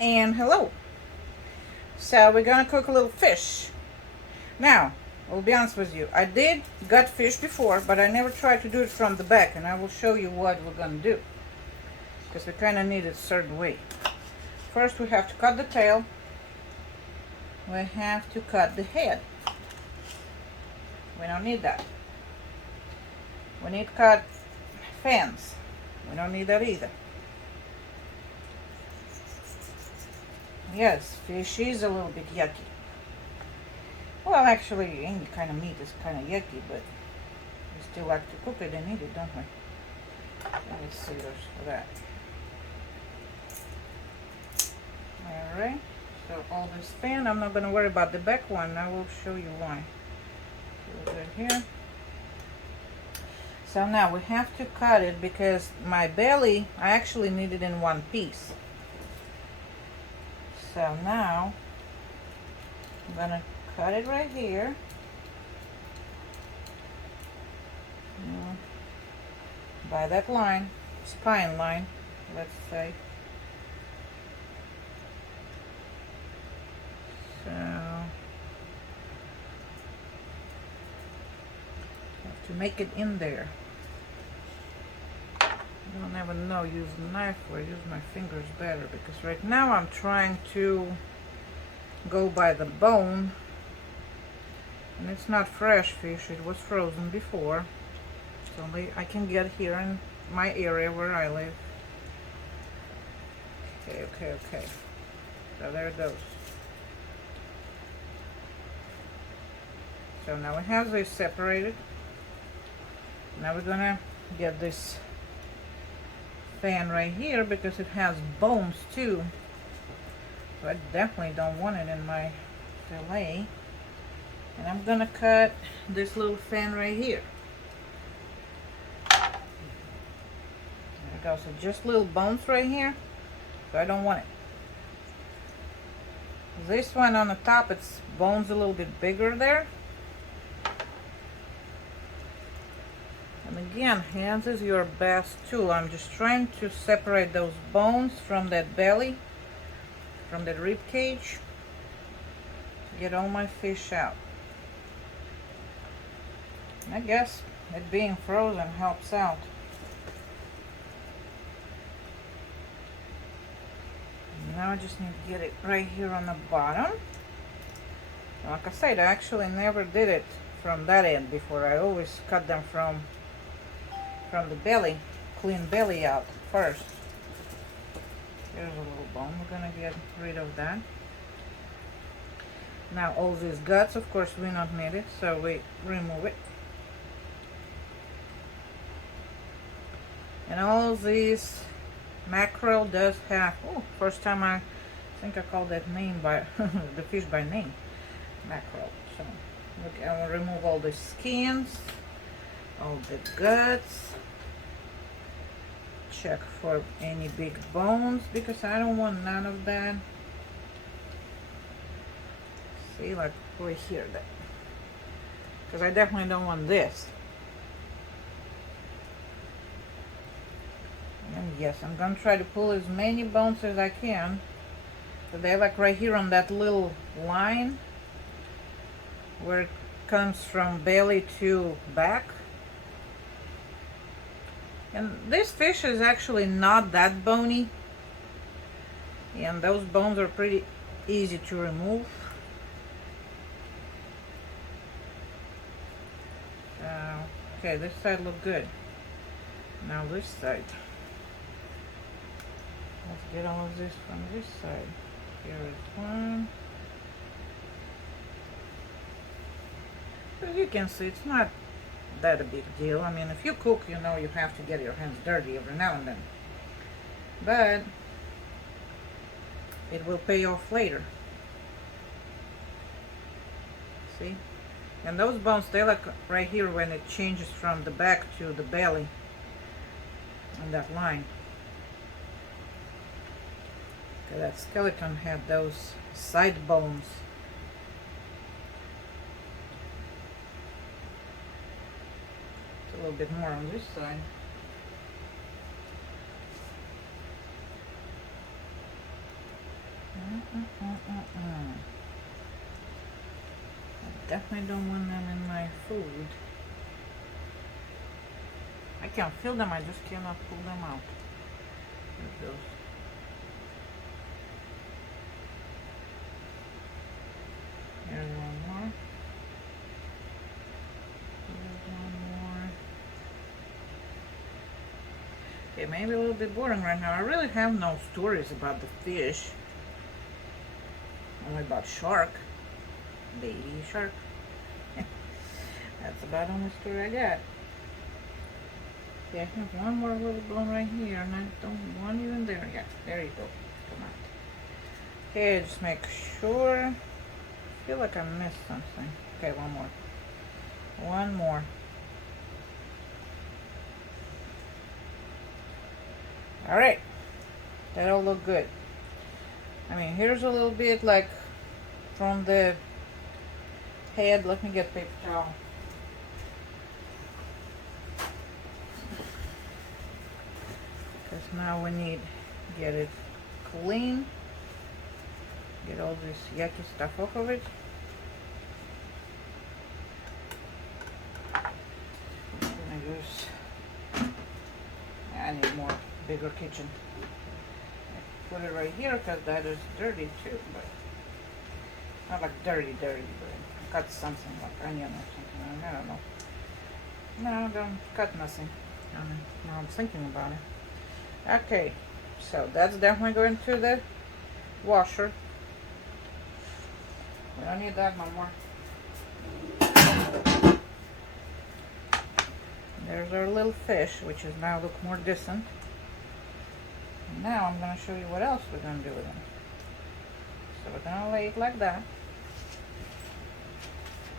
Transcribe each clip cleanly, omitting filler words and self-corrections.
And hello. So we're gonna cook a little fish. Now, I'll be honest with you, I did gut fish before, but I never tried to do it from the back, and I will show you what we're gonna do, because we kind of need it a certain way. First we have to cut the tail. We have to cut the head. We don't need that. We need to cut fins. We don't need that either. Yes, fish is a little bit yucky. Well, actually, any kind of meat is kind of yucky, but we still like to cook it and eat it, don't we? Let me see, there's for that. Alright, so all this fin, I'm not going to worry about the back one. I will show you why. Put it here. So now we have to cut it because my belly, I actually need it in one piece. So now I'm gonna cut it right here. By that line, spine line, let's say. So have to make it in there. I don't ever know, use a knife or use my fingers better, because right now I'm trying to go by the bone, and it's not fresh fish, it was frozen before. It's only I can get here in my area where I live. Okay. So there it goes. So now we have this separated. Now we're gonna get this fan right here because it has bones too, so I definitely don't want it in my fillet. And I'm gonna cut this little fan right here. There we go. So just little bones right here, so I don't want it. This one on the top, its bones a little bit bigger there. And again, hands is your best tool. I'm just trying to separate those bones from that belly, from that rib cage, to get all my fish out. And I guess it being frozen helps out. Now I just need to get it right here on the bottom. Like I said, I actually never did it from that end before. I always cut them from the belly, clean belly out first. Here's a little bone. We're gonna get rid of that. Now all these guts, of course, we not need it, so we remove it. And all these mackerel does have, oh, first time I think I called that name by the fish by name, mackerel. So look, I will remove all the skins, all the guts. Check for any big bones because I don't want none of that. See, like right here, that, because I definitely don't want this. And yes, I'm gonna try to pull as many bones as I can. So they're like right here on that little line where it comes from belly to back. And this fish is actually not that bony, and those bones are pretty easy to remove. Okay, this side looked good. Now this side. Let's get all of this from this side. Here is one. As you can see, it's not that a big deal. I mean, if you cook, you know you have to get your hands dirty every now and then, but it will pay off later. See, and those bones, they like right here when it changes from the back to the belly on that line. Okay, that skeleton had those side bones. A little bit more on this side. I definitely don't want them in my food. I can feel them, I just cannot pull them out. There's those. Here's one more. Here's one more. Okay, maybe a little bit boring right now. I really have no stories about the fish. Only about shark. Baby shark. That's about the only story I got. Okay, I have one more little bone right here, and I don't want you in there. Yeah, there you go. Come on. Okay, just make sure. I feel like I missed something. Okay, one more. One more. Alright. That all look good. I mean, here's a little bit like from the head. Let me get paper towel. Because now we need to get it clean. Get all this yucky stuff off of it. I'm gonna use, I need more bigger kitchen. I put it right here because that is dirty too, but not like dirty, but I cut something like onion or something. I don't know. No, don't cut nothing. Now I'm thinking about it. Okay, so that's definitely going to the washer. We don't need that no more. There's our little fish, which is now look more decent. And now I'm going to show you what else we're going to do with them. So we're going to lay it like that.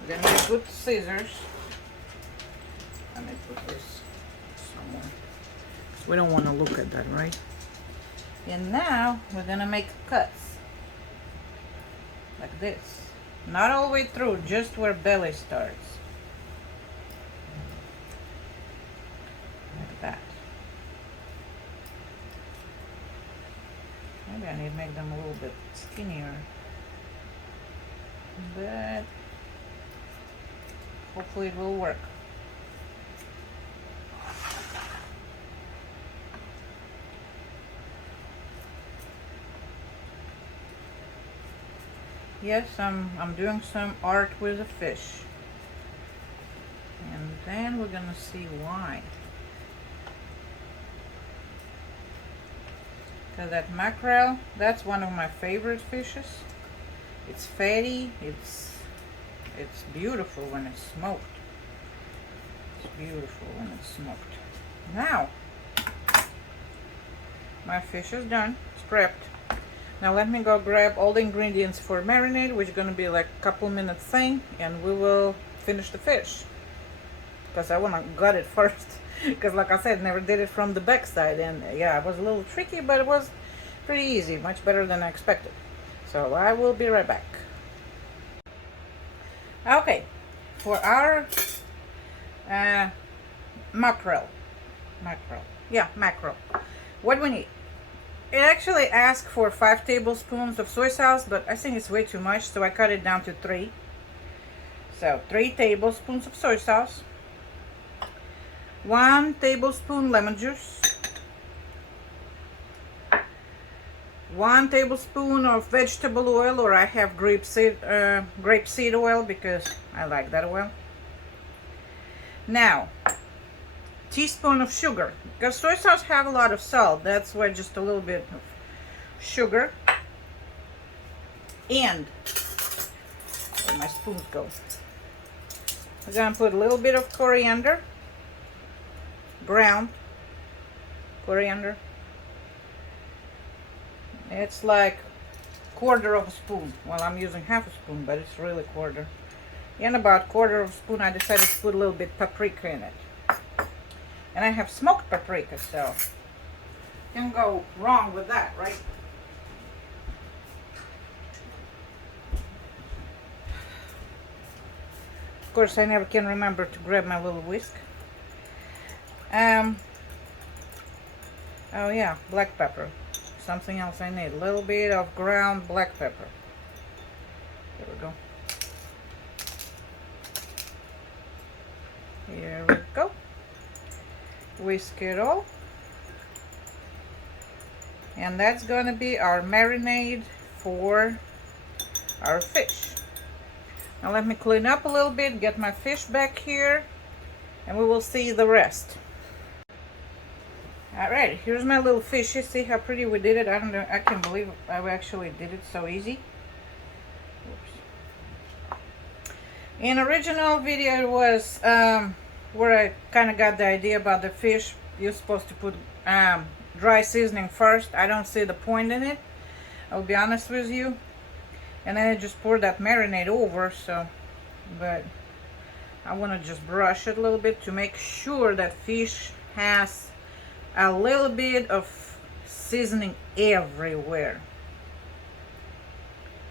We're going to use good scissors. Let me put this somewhere. We don't want to look at that, right? And now we're going to make cuts. Like this. Not all the way through, just where belly starts. Like that. Maybe I need to make them a little bit skinnier. But hopefully it will work. Yes, I'm doing some art with the fish. And then we're gonna see why. Because that mackerel, that's one of my favorite fishes. It's fatty, it's beautiful when it's smoked. It's beautiful when it's smoked. Now, my fish is done, it's prepped. Now let me go grab all the ingredients for marinade, which is going to be like a couple minutes thing, and we will finish the fish. Because I want to gut it first. Because like I said, never did it from the back side, and yeah, it was a little tricky, but it was pretty easy, much better than I expected. So I will be right back. Okay, for our mackerel, what do we need? It actually asked for 5 tablespoons of soy sauce, but I think it's way too much, so I cut it down to 3. So 3 tablespoons of soy sauce, 1 tablespoon lemon juice, 1 tablespoon of vegetable oil, or I have grapeseed oil because I like that oil. Now, teaspoon of sugar, because soy sauce have a lot of salt, that's why just a little bit of sugar. And where my spoons go, I'm gonna put a little bit of coriander, ground coriander. It's like 1/4 of a spoon. Well, I'm using 1/2 a spoon, but it's really 1/4. And about 1/4 of a spoon, I decided to put a little bit paprika in it. And I have smoked paprika, so you can go wrong with that, right? Of course, I never can remember to grab my little whisk. Oh yeah, black pepper. something else I need. A little bit of ground black pepper. There we go. Here we go. Whisk it all. And that's gonna be our marinade for our fish. Now let me clean up a little bit, get my fish back here, and we will see the rest. Alright, here's my little fish. You see how pretty we did it? I don't know, I can't believe I actually did it so easy. Oops. In original video it was where I kind of got the idea about the fish. You're supposed to put dry seasoning first. I don't see the point in it, I'll be honest with you. And then I just pour that marinade over, so, but I want to just brush it a little bit to make sure that fish has a little bit of seasoning everywhere,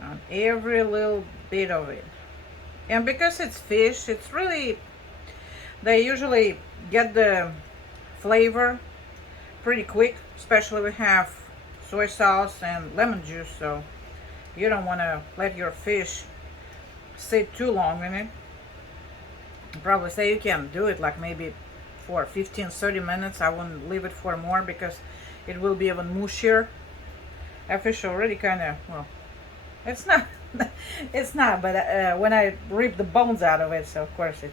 on every little bit of it. And because it's fish, it's really, they usually get the flavor pretty quick, especially we have soy sauce and lemon juice, so you don't want to let your fish sit too long in it. I'd probably say you can do it like maybe for 15-30 minutes. I wouldn't leave it for more because it will be even mushier. That fish already kind of, well, it's not it's not, but when I rip the bones out of it, so of course it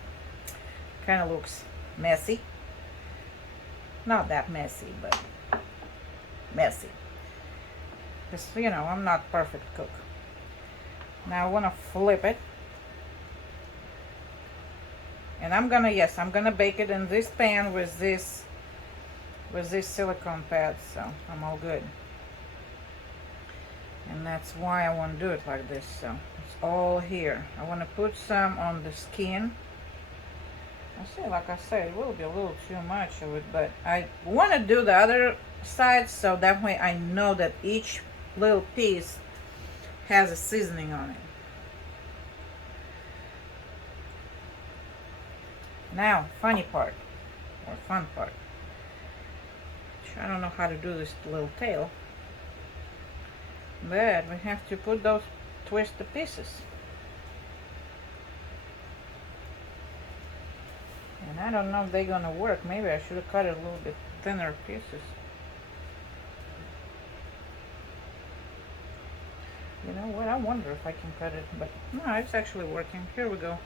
kind of looks messy. Not that messy, but messy, because you know I'm not a perfect cook. Now I want to flip it. And I'm gonna bake it in this pan with this silicone pad, so I'm all good. And that's why I want to do it like this, so it's all here. I want to put some on the skin. I see, like I said, it will be a little too much of it, but I want to do the other side so that way I know that each little piece has a seasoning on it. Now, funny part, or fun part. I don't know how to do this little tail, but we have to put those twisted pieces. And I don't know if they're gonna work. Maybe I should have cut it a little bit thinner pieces. You know what? I wonder if I can cut it, but no, it's actually working. Here we go.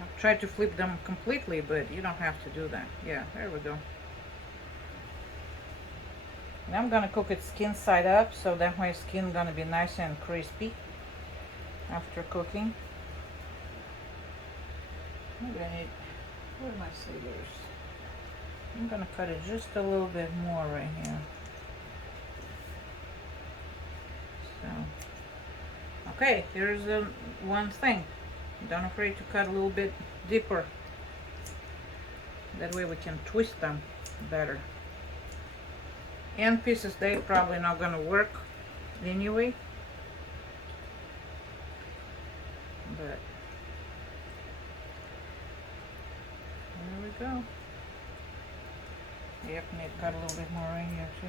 I've tried to flip them completely, but you don't have to do that. Yeah, there we go. And I'm gonna cook it skin side up, so that way skin gonna be nice and crispy after cooking. Maybe I need, where are my scissors? I'm gonna cut it just a little bit more right here. So, okay, here's the one thing. Don't afraid to cut a little bit deeper. That way we can twist them better. End pieces, they probably not gonna work anyway. But there we go. Yep, need to cut a little bit more right here too.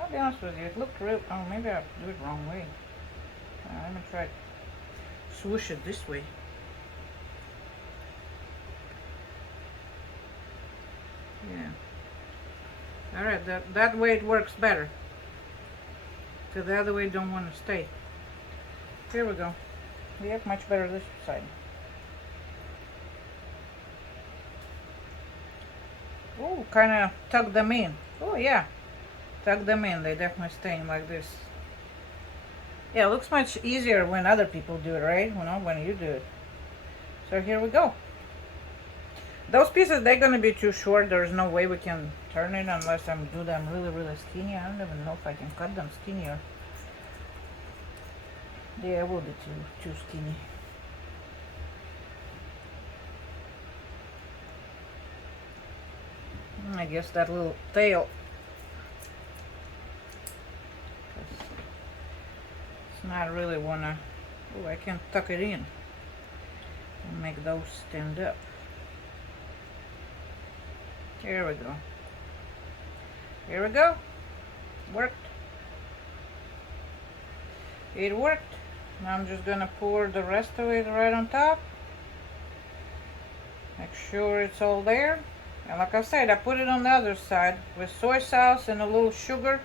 I'll be honest with you, it looked real. Oh, maybe I do it wrong way. Let me try to swoosh it this way. Yeah. Alright, that way it works better. Because the other way don't want to stay. Here we go. Yep, much better this side. Oh, kind of tuck them in. Oh yeah. Tuck them in, they definitely staying like this. Yeah, it looks much easier when other people do it, right? You know, when you do it. So here we go. Those pieces, they're gonna be too short. There's no way we can turn it unless I do them really, really skinny. I don't even know if I can cut them skinnier. Yeah, it will be too skinny. I guess that little tail. It's not really wanna. Oh, I can tuck it in and make those stand up. Here we go. Here we go. Worked. It worked. Now I'm just gonna pour the rest of it right on top. Make sure it's all there. And like I said, I put it on the other side with soy sauce and a little sugar.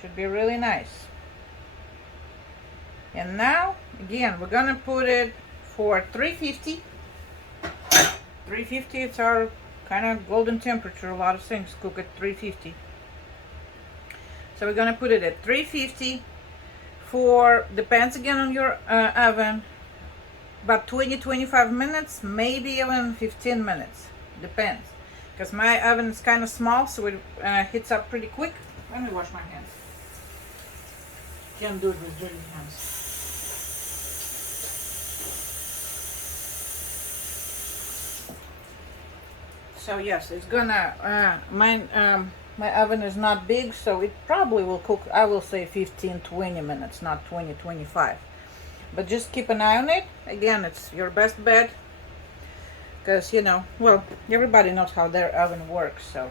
Should be really nice. And now, again, we're gonna put it for 350. 350, it's our kind of golden temperature. A lot of things cook at 350. So we're gonna put it at 350 for, depends again on your oven, about 20-25 minutes, maybe even 15 minutes. Depends. Because my oven is kind of small, so it heats up pretty quick. Let me wash my hands. Can't do it with dirty hands. So yes, it's gonna, my oven is not big, so it probably will cook, I will say 15-20 minutes, not 20-25. But just keep an eye on it. Again, it's your best bet. Because, you know, well, everybody knows how their oven works. So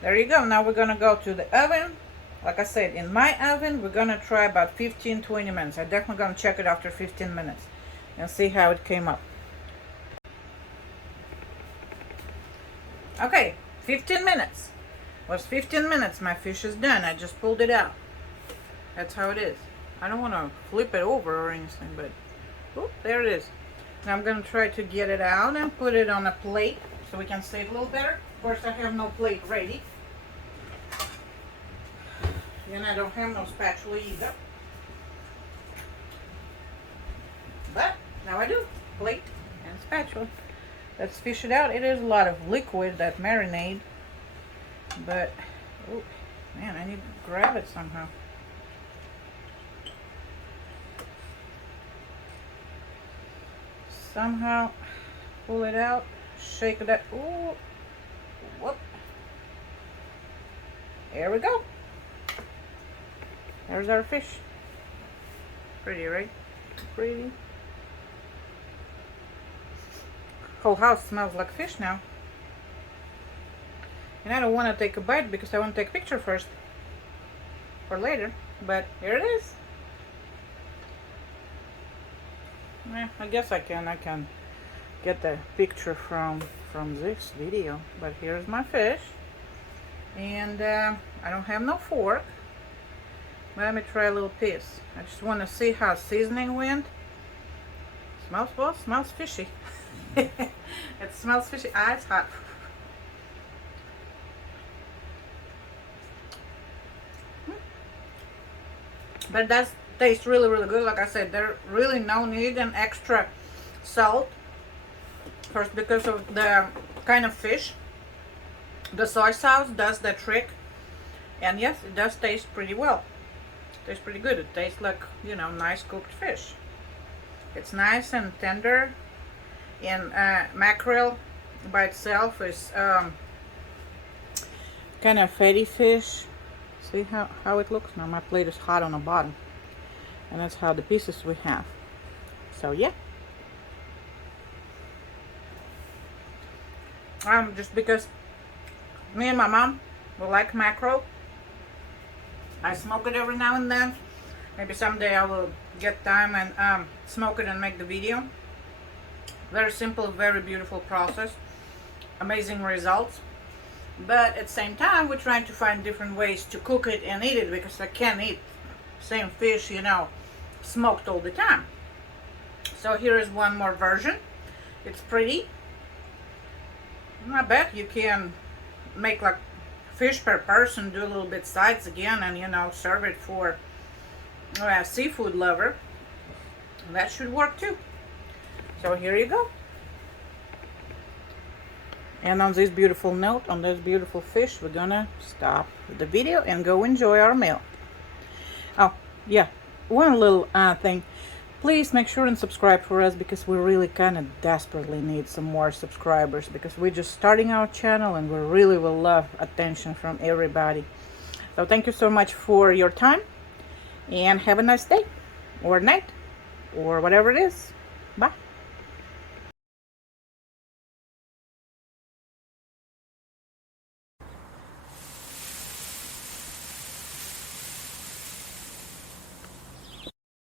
there you go. Now we're going to go to the oven. Like I said, in my oven, we're going to try about 15-20 minutes. I'm definitely going to check it after 15 minutes and see how it came up. Okay, 15 minutes. Was 15 minutes. My fish is done. I just pulled it out. That's how it is. I don't want to flip it over or anything, but oh, there it is. Now I'm going to try to get it out and put it on a plate so we can see it a little better. Of course, I have no plate ready. And I don't have no spatula either. But now I do. Plate and spatula. Let's fish it out. It is a lot of liquid, that marinade. But, oh, man, I need to grab it somehow. Somehow pull it out, shake it up. Ooh, whoop. There we go. There's our fish. Pretty, right? Pretty. Whole house smells like fish now. And I don't want to take a bite because I want to take a picture first for later. But here it is. I guess I can get the picture from this video. But here's my fish. And I don't have no fork. Let me try a little piece. I just want to see how seasoning went. Smells, well, smells fishy. It smells fishy. Ah, it's hot. But it does taste really, really good. Like I said, there really no need an extra salt. First, because of the kind of fish. The soy sauce does the trick. And yes, it does taste pretty well. It tastes pretty good. It tastes like, you know, nice cooked fish. It's nice and tender. And mackerel by itself is kind of fatty fish. See how it looks? Now my plate is hot on the bottom. And that's how the pieces we have. So yeah. Just because me and my mom will like mackerel. I smoke it every now and then. Maybe someday I will get time and smoke it and make the video. Very simple, very beautiful process. Amazing results. But at the same time, we're trying to find different ways to cook it and eat it, because I can't eat same fish, you know, smoked all the time. So here is one more version. It's pretty. I bet you can make like fish per person, do a little bit sides again, and you know, serve it for a seafood lover. That should work too. So here you go. And on this beautiful note, on this beautiful fish, we're gonna stop the video and go enjoy our meal. Oh yeah, one little thing. Please make sure and subscribe for us, because we really kind of desperately need some more subscribers, because we're just starting our channel and we really will love attention from everybody. So thank you so much for your time, and have a nice day or night or whatever it is. Bye.